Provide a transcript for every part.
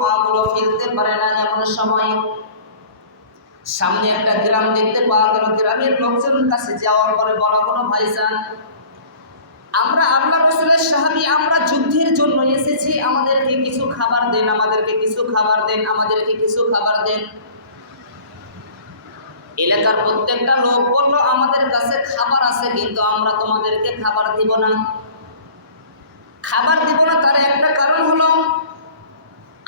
পাগুলো ফেলতে পারে না। এমন সময় সামনে একটা গ্রাম দেখতে পাওয়া গেল। গ্রামের লোকজন কাছে যাওয়ার পরে বলা কোনো ভাইজান, আমরা আল্লাহ রাসূলের সাহাবী, আমরা যুদ্ধের জন্য এসেছি, আমাদেরকে কিছু খাবার দেন, আমাদেরকে কিছু খাবার দেন, আমাদেরকে কিছু খাবার দেন। এলাকার প্রত্যেকটা লোক বলল, আমাদের কাছে খাবার আছে, কিন্তু আমরা তোমাদেরকে খাবার দিব না। খাবার দিব না তার একটা কারণ হলো,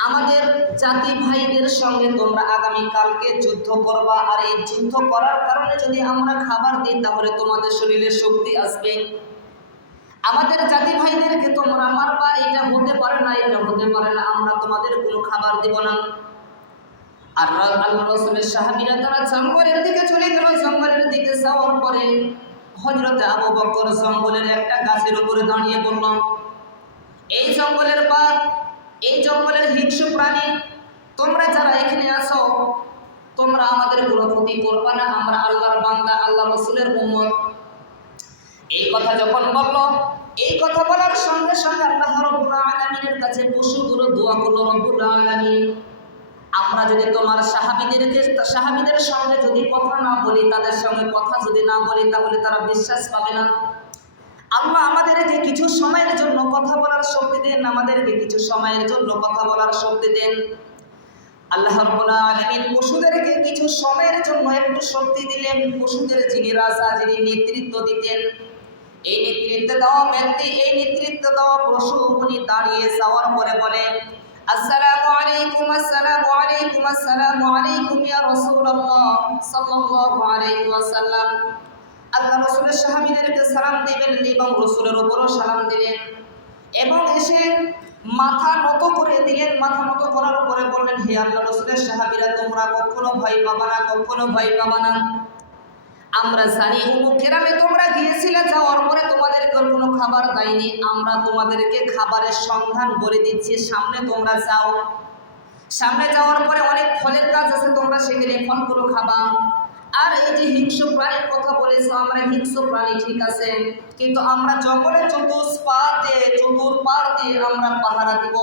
আমাদের জাতি ভাইদের সঙ্গে তোমরা আগামী কালকে যুদ্ধ করবা, আর এই যুদ্ধ করার কারণে যদি আমরা খাবার দিই তাহলে তোমাদের শরীরে শক্তি আসবে। আমাদের জাতি ভাইদেরকে তোমরা মারবা, এটা হতে পারে না, এটা হতে পারে না, আমরা তোমাদের কোনো খাবার দিব না। আর আল্লাহ রাসূলের সাহাবীরা তারা জঙ্গলের দিকে চলে গেল। জঙ্গলের দিকে যাওয়ার পরে হযরত আবু বকর জঙ্গলের একটা গাছের উপরে দাঁড়িয়ে বলল, এই জঙ্গলের বাঘ, এই জঙ্গলের হিংস্র প্রাণী, তোমরা যারা এখানে আছো, তোমরা আমাদের কোনো ক্ষতি করবা না, আমরা আল্লাহর বান্দা, আল্লাহ রাসূলের উম্মত। এই কথা যখন বলল, এই কথা বলার সঙ্গে সঙ্গে আল্লাহ রাব্বুল আলামিনের কাছে পশুগুলো দোয়া করলো, রব্বুল আলামিন, আমরা যদি তোমার সাহাবীদের সঙ্গে যদি কথা না বলি, তাদের সঙ্গে কথা যদি না বলি, তাহলে তারা বিশ্বাস পাবে না। আল্লাহ আমাদেরকে কিছু সময়ের জন্য কথা বলার শক্তি দেন, আমাদেরকে কিছু সময়ের জন্য কথা বলার শক্তি দেন। আল্লাহ রাব্বুল আলামিন পশুদেরকে কিছু সময়ের জন্য একটু শক্তি দিলেন। পশুদের যিনি রাজা, যিনি নেতৃত্ব দিতেন, এই নেতৃত্ব দেওয়া ব্যক্তি, এই নেতৃত্ব দেওয়া পশু, উনি দাঁড়িয়ে যাওয়ার পরে বলে, আসসালামু আলাইকুম, আসসালামু আলাইকুম, আসসালামু আলাইকুম ইয়া রাসূলুল্লাহ সাল্লাল্লাহু আলাইহি ওয়াসাল্লাম। আল্লাহ রাসূলের সাহাবীদেরকে সালাম দিবেন এবং রাসূলের উপরও সালাম দিলেন, এবং এসে মাথা নত করে দিলেন। মাথা নত করার পরে বললেন, হে আল্লাহ রাসূলের সাহাবীরা, তোমরা কখনো ভয় পাবা না, কখনো ভয় পাবা না। আমরা জানি অমুক গ্রামে তোমরা গিয়েছিলে, যাওয়ার পরে তোমাদেরকে কোনো খাবার দেয়নি, আমরা তোমাদেরকে খাবারের সন্ধান বলে দিচ্ছি, সামনে তোমরা যাও। সামনে যাওয়ার পরে অনেক ফলের গাছ আছে, তোমরা সেখানে ফলগুলো খাবা। আর এই যে হিংস্র প্রাণীর কথা বলেছো, আমরা হিংস্র প্রাণী ঠিক আছে, কিন্তু আমরা জঙ্গলের চতুষ্পাড় দিয়ে আমরা পাহারা দিব,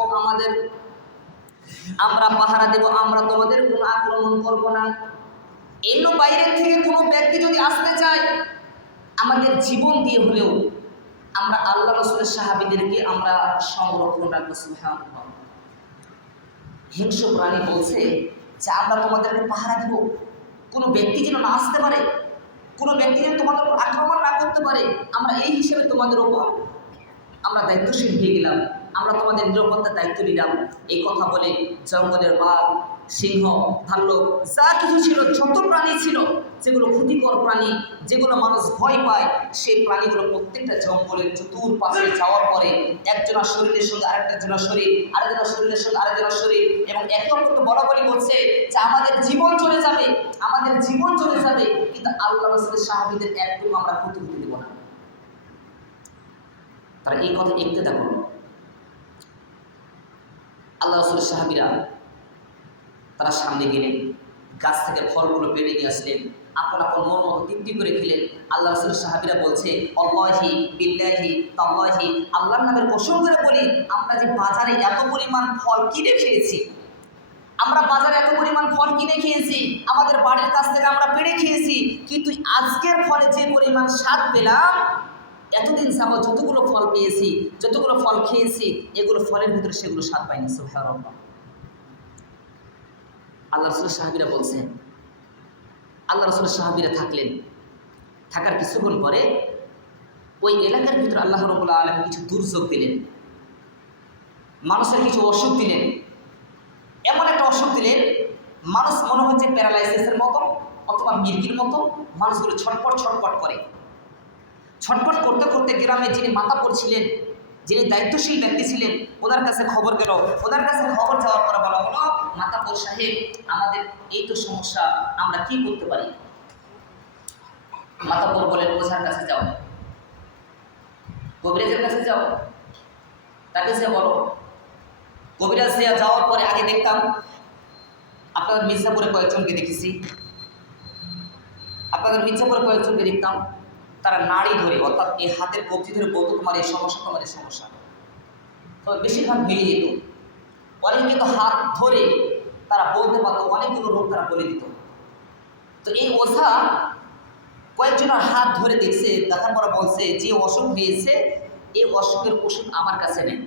আমরা পাহারা দেব, আমরা তোমাদের কোনো আক্রমণ করব না। এর বাইরে থেকে কোনো ব্যক্তি যদি আসতে চায়, আমাদের জীবন দিয়ে হলেও আমরা আল্লাহ রাসূলের সাহাবীদেরকে আমরা সংরক্ষণ রাখবো। সুবহানাল্লাহ। হিংস্র প্রাণী বলছে যে আমরা তোমাদেরকে পাহারা দিব, কোনো ব্যক্তি যেন না আসতে পারে, কোনো ব্যক্তি যেন তোমাদের উপর আক্রমণ না করতে পারে। আমরা এই হিসেবে তোমাদের উপর আমরা দায়িত্বশীল হয়ে গেলাম, আমরা তোমাদের নিরাপত্তার দায়িত্ব নিলাম। এই কথা বলে জঙ্গলের বাঘ, সিংহ, ভাল্লুক, যা কিছু ছিল, যত প্রাণী ছিল, যেগুলো ক্ষতিকর প্রাণী, যেগুলো মানুষ ভয় পায়, সেই প্রাণীগুলো প্রত্যেকটা জঙ্গলের চতুর্পাশে যাওয়ার পরে একজনের শরীরের সঙ্গে আরেকজনের শরীর, আরেকজনের শরীরের সঙ্গে আরেকজনের শরীর, এবং এত বলাবলি করছে যে আমাদের জীবন চলে যাবে, আমাদের জীবন চলে যাবে, কিন্তু আল্লাহ রাসূলের সাহাবীদের একটু আমরা ক্ষতি হতে দেব না। তারা এই কথা ইক্তেদা করল। আল্লাহ রাসূলের সাহাবীরা তারা সামনে গেলেন, গাছ থেকে ফলগুলো পেড়ে নিয়ে আসলেন, আপন আপন মন মতো তৃপ্তি করে খেলেন। আল্লাহ রাসূলের সাহাবীরা বলছে, আল্লাহি বিল্লাহি তাল্লাহি, আল্লাহর নামের কসম করে বলি, আমরা যে বাজারে এত পরিমাণ ফল কিনে খেয়েছি, আমরা বাজারে এত পরিমাণ ফল কিনে খেয়েছি, আমাদের বাড়ির কাছ থেকে আমরা পেড়ে খেয়েছি, কিন্তু আজকের ফলে যে পরিমাণ স্বাদ পেলাম, এতদিন যাবত যতগুলো ফল পেয়েছি, যতগুলো ফল খেয়েছি, এগুলো ফলের ভিতরে সেগুলো স্বাদ পাইনি। সুবহানাল্লাহ। আল্লাহ রাসূলের সাহাবীরা বলছেন, আল্লাহ রাসূলের সাহাবীরা থাকার কিছুক্ষণ পরে ওই এলাকার ভিতরে আল্লাহ রাব্বুল আলামিন কিছু দুর্যোগ দিলেন, মানুষের কিছু অসুখ দিলেন। এমন একটা অসুখ দিলেন, মানুষ মনে হচ্ছে প্যারালাইসিসের মতো অথবা মির্গির মতো, মানুষগুলো ছটপট ছটপট করে। ছটপট করতে করতে গ্রামে যিনি মাতাব্বর ছিলেন, যিনি দায়িত্বশীল ব্যক্তি ছিলেন, ওনার কাছে খবর গেল। ওনার কাছে খবর যাওয়ার পরে বলা হলো, মাতাব্বর সাহেব, আমাদের এই তো সমস্যা, আমরা কি করতে পারি? মাতাব্বর বলেন, ওঝার কাছে যাও, কবিরাজের কাছে যাও, তাকে সে বলো। কবিরাজ যাওয়ার পরে আগে দেখতাম আপনাদের মির্জাপুরে কয়েকজনকে দেখেছি, দেখতাম তারা নাড়ি ধরে, অর্থাৎ এই হাতের কবজি ধরে বলতো, তোমার এই সমস্যা, তোমার এই সমস্যা। তবে বেশিরভাগ মিলে যেত। অনেকে কিন্তু হাত ধরে তারা বলতে পারতো, অনেকগুলো রোগ তারা বলে দিত। তো এই ওঝা কয়েকজনের হাত ধরে দেখছে, দেখার পর বলছে যে অসুখ হয়েছে এই অসুখের ওষুধ আমার কাছে নেই।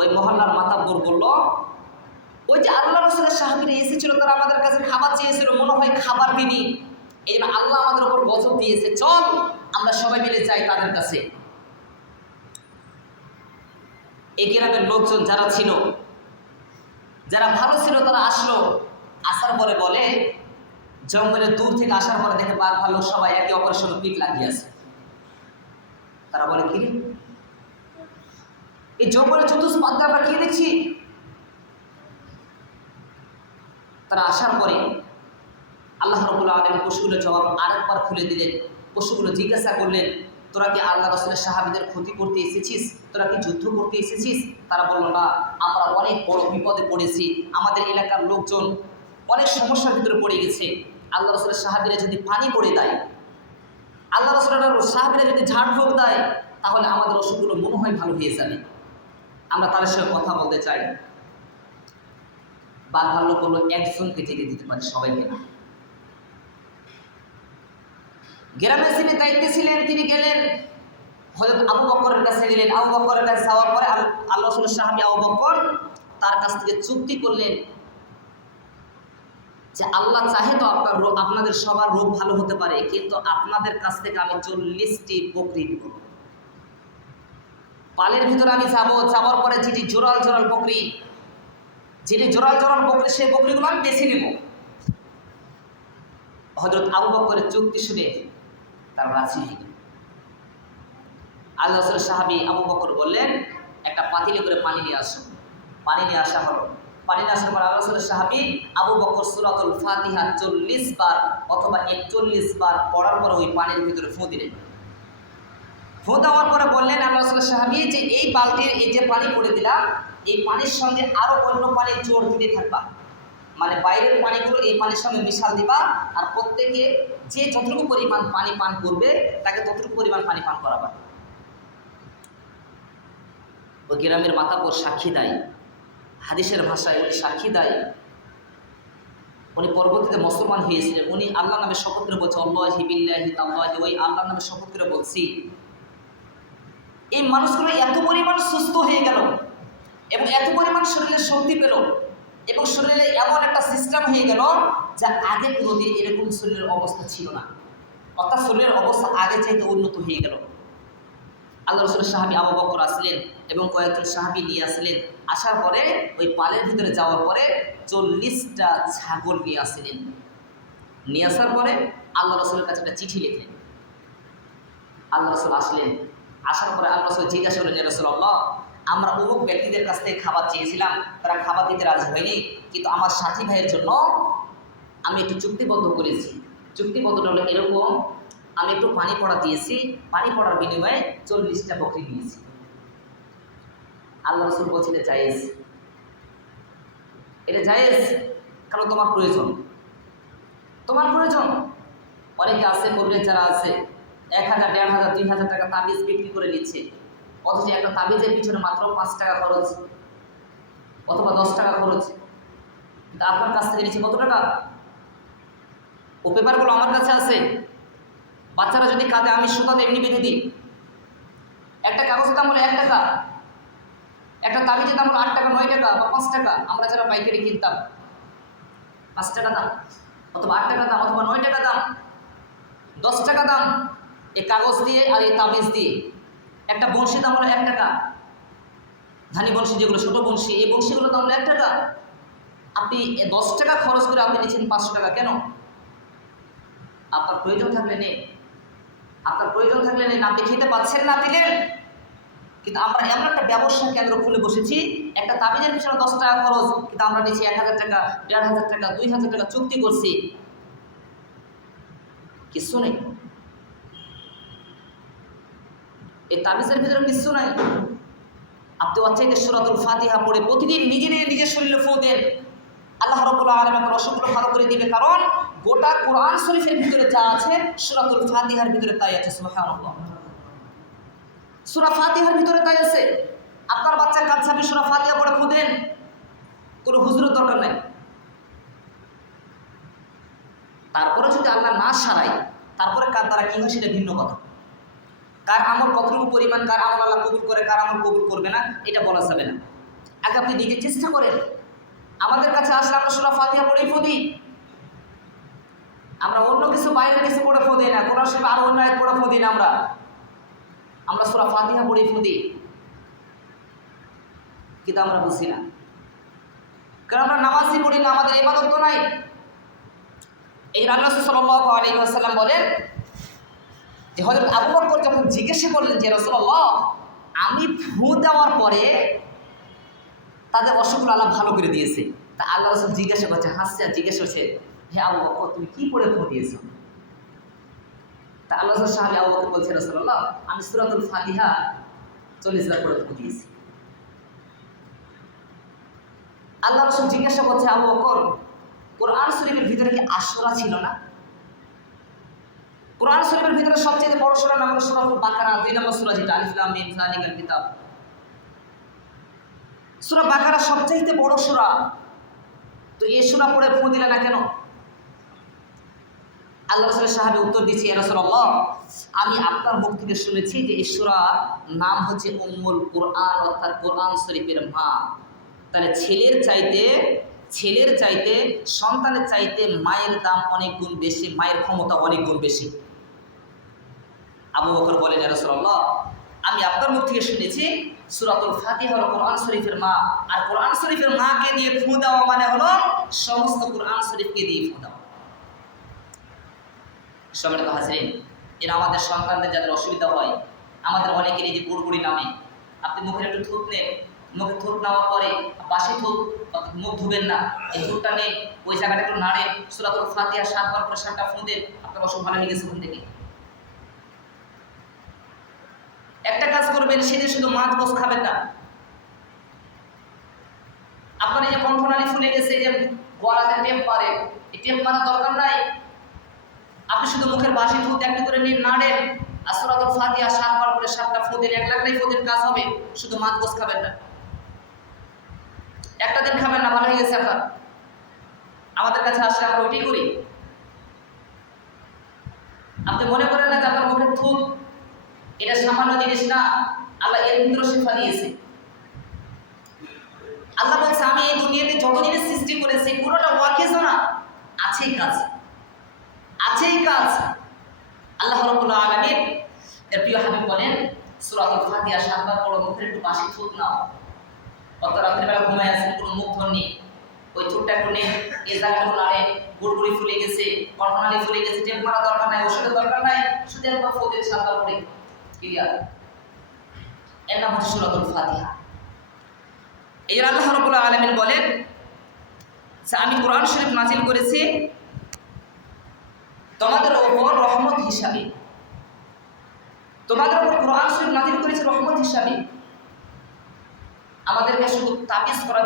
ওই মহল্লার মাতাব্বর বলল, ওই যে আল্লাহ রাসূলের সাহাবীরা এসেছিল, তারা আমাদের কাছে খাবার চেয়েছিল, মনে হয় খাবার দিনি, এই জন্য আল্লাহ আমাদের উপর গজব দিয়েছে, চল আমরা সবাই মিলে যাই তাদের কাছে। এই গ্রামের লোকজন যারা ছিল, যারা ভালো ছিল, তারা আসলো। আসার পরে বলে, জঙ্গলের দূর থেকে আসার পরে দেখে বাঘ ভাল্লুক সবাই একে অপরের সঙ্গে পিঠ লাগিয়ে আছে। তারা বলে, কি রে, এই জঙ্গলের চতুষ্পাদ্যে আমরা কি দেখছি? তারা আসার পরে আল্লাহ রাব্বুল আলামিন পশুগুলোর জবাব আরেকবার খুলে দিলেন। পশুগুলো জিজ্ঞাসা করলেন, তোরা কি আল্লাহ রাসূলের সাহাবীদের ক্ষতি করতে এসেছিস? তোরা কি যুদ্ধ করতে এসেছিস? তারা বলল, না, আমরা অনেক বড় বিপদে পড়েছি, আমাদের এলাকার লোকজন অনেক সমস্যার ভিতরে পড়ে গেছে। আল্লাহ রাসূলের সাহাবীরা যদি পানি পড়ে দেয়, আল্লাহ রাসূলের সাহাবীরা যদি ঝাড়ফুঁক দেয়, তাহলে আমাদের অসুখগুলো মনে হয় ভালো হয়ে যাবে। আমরা তাদের সঙ্গে কথা বলতে চাই। বাঘ ভাল্লুক বলল, একজনকে যেতে দিতে পারি, সবাইকে না। গ্রামের যিনি দায়িত্বে ছিলেন তিনি গেলেন, হযরত আবু বকরের কাছে গেলেন। আবু বকরের কাছে যাওয়ার পরে আল্লাহ রাসূলের সাহাবী আবু বকর তার কাছ থেকে চুক্তি করলেন যে আল্লাহ চাহে তো আপনাদের সবার রোগ ভালো হতে পারে, কিন্তু আপনাদের কাছ থেকে আমি 40টি বকরি নিব। পালের ভিতরে আমি যাওয়ার পরে যেটি জোরাল জোরাল বকরি, সেই বকরিগুলো আমি বেছে নিব। হযরত আবু বকরের চুক্তি শুনে তার রাজি হয়ে গেল। আল্লাহ রাসূলের সাহাবী আবু বকর বললেন, একটা পাতিলে করে পানি নিয়ে আসো। পানি নিয়ে আসা হলো। পানি নিয়ে আসার পর আল্লাহ রাসূলের সাহাবী আবু বকর সূরাতুল ফাতিহা 40 বার অথবা 41 বার পড়ার পরে ওই পানির ভিতরে ফু দিলেন। ফু দেওয়ার পরে বললেন আল্লাহ রাসূলের সাহাবী যে এই বালতির এই যে পানি পড়ে দিলাম, এই পানির সঙ্গে আরো অন্য পানি জোর দিতে থাকবা, মানে বাইরের পানিগুলো এই পানির সঙ্গে মিশাল দিবা, আর প্রত্যেকে যে যতটুকু পরিমাণ পানি পান করবে তাকে ততটুকু পরিমাণ পানি পান করাবা। ওই গ্রামের মাতাব্বর সাক্ষী দেয়, হাদিসের ভাষায় উনি সাক্ষী দেয়, উনি পরবর্তীতে মুসলমান হয়েছিলেন। উনি আল্লাহ নামে শপথ করে বলছে, আল্লাহি বিল্লাহি তাআলা, ওই আল্লাহর নামে শপথ করে বলছি, এই মানুষগুলো এত পরিমাণ সুস্থ হয়ে গেল এবং এত পরিমাণ শরীরে শক্তি পেল এবং শরীরে এমন একটা সিস্টেম হয়ে গেল যা আগে কোনোদিন এরকম শরীরের অবস্থা ছিল না, অর্থাৎ শরীরের অবস্থা আগে চাইতে উন্নত হয়ে গেল। আল্লাহ রাসূলের সাহাবী আবু বকর আসলেন এবং কয়েকজন সাহাবী নিয়ে আসলেন। আসার পরে ওই পালের ভিতরে যাওয়ার পরে 40টা ছাগল নিয়ে আসলেন। নিয়ে আসার পরে আল্লাহ রাসূলের কাছে একটা চিঠি লিখলেন। আল্লাহ রাসূল আসলেন। আসার পরে আল্লাহ রাসূল জিজ্ঞাসা করলেন, ইয়া রাসূলুল্লাহ, আমরা অমুক ব্যক্তিদের কাছ থেকে খাবার চেয়েছিলাম, তারা খাবার দিতে রাজি হয়নি, কিন্তু আমার সাথী ভাইয়ের জন্য আমি একটু চুক্তিবদ্ধ করেছি। চুক্তিবদ্ধটা হলো এরকম, আমি একটু পানি পড়া দিয়েছি, পানি পড়ার বিনিময়ে 40টা বকরি দিয়েছি। আল্লাহ রাসূল বলছেন, এটা জায়েজ, এটা জায়েজ, কারণ তোমার প্রয়োজন। অনেকে আছে, কর্মী যারা আছে 1000, 1500, 2000 টাকা তাবিজ বিক্রি করে নিচ্ছে, অথচ একটা তাবিজের পিছনে মাত্র 5 টাকা খরচ অথবা 10 টাকা খরচ, কিন্তু আপনার কাছ থেকে নিচ্ছে কত টাকা? ও পেপারগুলো আমার কাছে আছে। বাচ্চারা যদি কাঁদে আমি সুতাতে এমনি বেঁধে দিই। একটা কাগজের দাম হলো 1 টাকা, একটা তাবিজের দাম হলো 8 টাকা, 9 টাকা বা 5 টাকা। আমরা যারা পাইকারি কিনতাম 5 টাকা দাম অথবা 8 টাকা দাম অথবা 9 টাকা দাম, 10 টাকা দাম এই কাগজ দিয়ে আর এই তাবিজ দিয়ে। একটা বংশী দাম হলো 1 টাকা, ধানি বংশী যেগুলো ছোট বংশী, এই বংশীগুলোর দাম হলো 1 টাকা। আপনি 10 টাকা খরচ করে আপনি নিচ্ছেন 500 টাকা কেন? আপনার প্রয়োজন থাকলে নেই, আপনি খেতে পাচ্ছেন না, দিলেন। কিন্তু আমরা এমন একটা ব্যবসা কেন্দ্র খুলে বসেছি, একটা তাবিজের পিছনে 10 টাকা খরচ, কিন্তু আমরা নিচ্ছি 1000 টাকা, 1500 টাকা, 2000 টাকা চুক্তি করছি, কিছু নেই। এই তাবিজের ভিতরে কিছু নাই। আপনি অচাইতে সূরাতুল ফাতিহা পড়ে প্রতিদিন নিজের শরীরে ফু দেন, আল্লাহ রাব্বুল আলামিন আপনার অসুখগুলো ভালো করে দিবে। কারণ গোটা কোরআন শরীফের ভিতরে যা আছে সূরাতুল ফাতিহার ভিতরে তাই আছে। সুবহানাল্লাহ, সূরা ফাতিহার ভিতরে তাই আছে। আপনার বাচ্চা কালসাবি সূরা ফাতিহা পড়ে খুদেন, কোনো হুজুরের দরকার নাই। তারপরে যদি আল্লাহ না সারায়, তারপরে কার দ্বারা কি হয় সেটা ভিন্ন কথা। কার আমল কতটুকু পরিমাণ, কার আমল আল্লাহ কবুল করে, কার আমল কবুল করবে না, এটা বলা যাবে না। আগে আপনি নিজে চেষ্টা করেন। আমাদের কাছে আসলে আমরা সূরা ফাতিহা পড়েই ফদি, আমরা অন্য কিছু বাইরের কিছু পড়ে ফদি না, কোরআন শরীফ আরো অন্য আয়াত পড়ে ফদি না, আমরা সূরা ফাতিহা পড়েই ফদি, কিন্তু আমরা বুঝি না। কারণ আমরা নামাজই পড়ি না, আমাদের ইবাদত তো নাই। এই রাসূল সাল্লাল্লাহু আলাইহি ওয়াসাল্লাম বলেন যে হযরত আবু বকর যখন জিজ্ঞাসা করলেন যে রাসূলুল্লাহ, আমি ফু দেওয়ার পরে তাদের অসুখগুলো আল্লাহ ভালো করে দিয়েছে, তা আল্লাহ রাসূল জিজ্ঞাসা করছে, হাসছে আর জিজ্ঞাসা করছে, হে আবু বকর তুমি কি পড়ে ফু দিয়েছো? তা আল্লাহ রাসূল সাহাবী আবু বকর বলছে, রাসূলুল্লাহ আমি সূরাতুল ফাতিহা 40 বার পড়ে ফু দিয়েছি। আল্লাহ রাসূল জিজ্ঞাসা করছে, আবু বকর কোরআন শরীফের ভিতরে কি আশুরা ছিল না? কোরআন শরীফের ভিতরে সবচেয়ে বড় সূরা নাম হলো সূরাতুল বাকারা, 2 নম্বর সূরা, যেটা আলিফ লাম মিম যালিকাল কিতাব। সূরা বাকারা সবচেয়ে বড় সূরা, তো এই সূরা পড়ে ফু দিলে না কেন? আল্লাহ রাসূলের সাহাবী উত্তর দিয়েছে, ইয়া রাসূলুল্লাহ আমি আপনার মুখ থেকে শুনেছি যে এই সূরার নাম হচ্ছে উম্মুল কুরআন, অর্থাৎ কোরআন শরীফের মা। তাহলে ছেলের চাইতে সন্তানের চাইতে মায়ের দাম অনেক গুণ বেশি, মায়ের ক্ষমতা অনেক গুণ বেশি। আবু বকর বলেন, ইয়া রাসূলুল্লাহ আমি আপনার মুখ থেকে শুনেছি সূরাতুল ফাতিহা হলো কোরআন শরীফের মা, আর কোরআন শরীফের মাকে দিয়ে ফু দেওয়া মানে হলো সমস্ত কোরআন শরীফকে দিয়ে ফু দেওয়া। সম্মানিত হাজিরিন, এরা আমাদের সন্তানদের যাদের অসুবিধা হয়, আমাদের অনেকের এই যে গুড়গুড়ি নামে, আপনি মুখের একটু থুত নেন, মুখে থুত নেওয়ার পরে বাসি থুত, মুখ ধুবেন না, এই থুতটা নেন, ওই জায়গাটা একটু নাড়েন, সূরাতুল ফাতিহা 7 বার করে 7টা ফু দেন, আপনার অসুখ ভালো হয়ে গেছে ঘুম থেকে। একটা কাজ করবেন, সেদিন শুধু মাছ গোস খাবেন না। আপনার এই যে কণ্ঠনালী ফুলে গেছে, এই যে গলাতে টেপ মারে, এই টেপ মারার দরকার নাই। আপনি শুধু মুখের বাসি থুত একটু করে নিন, নাড়েন, আর সূরাতুল ফাতিহা 7 বার করে 7টা ফু দেন, 1 লাখটাই ফু দেন, কাজ হবে। শুধু মাছ গোস খাবেন না, একটা দিন খাবেন না, ভালো হয়ে গেছে আপনার। আমাদের কাছে আসলে আমরা ওইটাই করি। আপনি মনে করেন না যে আপনার মুখের থুত এটা সামান্য জিনিস না, আল্লাহ এর ভিতরে শিফা দিয়েছে। আল্লাহ বলছে আমি এই দুনিয়াতে যত জিনিস সৃষ্টি করেছি পুরোটা ওয়াকিজ না, আছেই কাজ। আল্লাহ রাব্বুল আলামিন এর প্রিয় হাবিব বলেন, সূরাতুল ফাতিহা 7 বার পড়ো, মুখের একটু বাসি থুত নাও, অত রাত্রিবেলা ঘুমায় আছেন, কোনো মুখ ধরনি, ওই থুতটা একটু নেন, এই জায়গাটুকু নাড়ে, গুড়গুড়ি ফুলে গেছে, কণ্ঠনালী ফুলে গেছে, টেপ মারা দরকার নাই, ওষুধের দরকার নাই, শুধু একবার ফু দিয়ে 7 বার পড়ে ক্লিয়ার। এর নাম হচ্ছে সূরাতুল ফাতিহা। এই আল্লাহ রাব্বুল আলামিন বলেন যে আমি কোরআন শরীফ নাজিল করেছি তোমাদের উপর রহমত হিসাবে, তোমাদের উপর কোরআন শরীফ নাজিল করেছি রহমত হিসাবে। আমাদেরকে শুধু তাবিজ করা